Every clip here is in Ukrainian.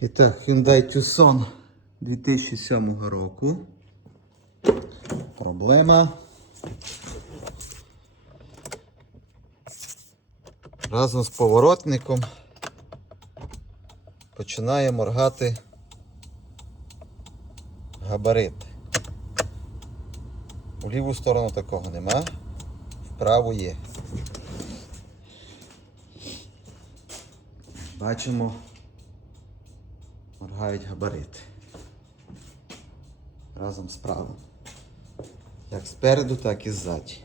І так, Hyundai Tucson 2007 року. Проблема. Разом з поворотником починає моргати габарит. У ліву сторону такого нема, вправу є. Бачимо, моргають габарити. Разом з правим. Як спереду, так і ззаді.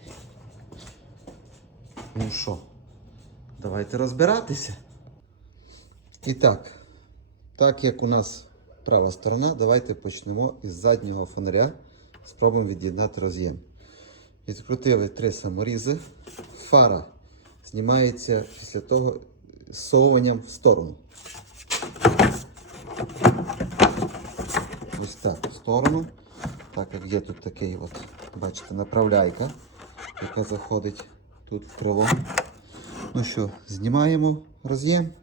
Ну що, давайте розбиратися. І так, так як у нас права сторона, давайте почнемо із заднього фонаря. Спробуємо від'єднати роз'єм. Відкрутили три саморізи. Фара знімається після того зсовуванням в сторону. Ось так, в сторону. Так як є тут такий от, бачите, направляйка, яка заходить тут в крило. Ну що, знімаємо роз'єм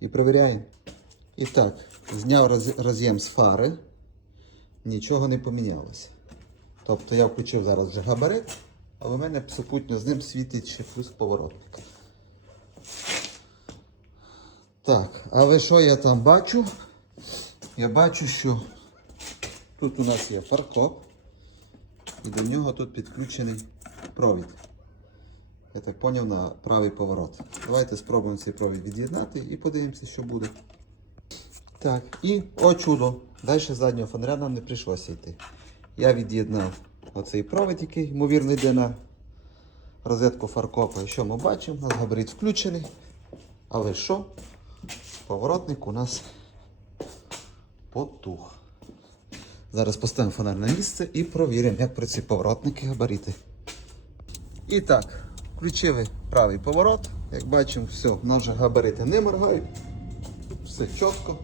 і перевіряємо. І так, зняв роз'єм з фари, нічого не помінялося. Тобто я включив зараз вже габарит, але в мене супутньо з ним світить ще плюс поворотник. Так, але що я там бачу? Я бачу, що тут у нас є фаркоп, і до нього тут підключений провід. Я так зрозумів на правий поворот. Давайте спробуємо цей провід від'єднати і подивимося, що буде. Так, і о чудо! Далі заднього фонаря нам не прийшлося йти. Я від'єднав оцей провід, який, ймовірно, йде на розетку фаркопа. І що ми бачимо? У нас габарит включений. Але що? Поворотник у нас потух. Зараз поставимо фонарь на місце і провіримо, як працює поворотник і так, включили правий поворот. Як бачимо, все, в вже габарити не моргають. Все чітко.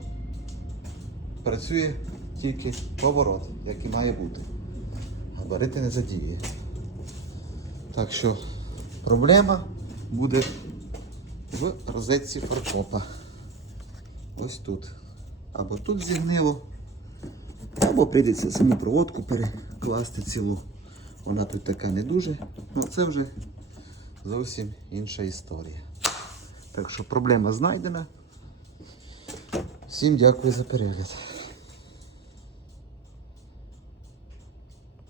Працює тільки поворот, як і має бути. Габарити не задіює. Так що проблема буде в розетці фаркопа. Ось тут. Або тут зігнило, або прийдеться саму проводку перекласти цілу. Вона тут така не дуже. Ну це вже зовсім інша історія. Так що проблема знайдена. Всім дякую за перегляд.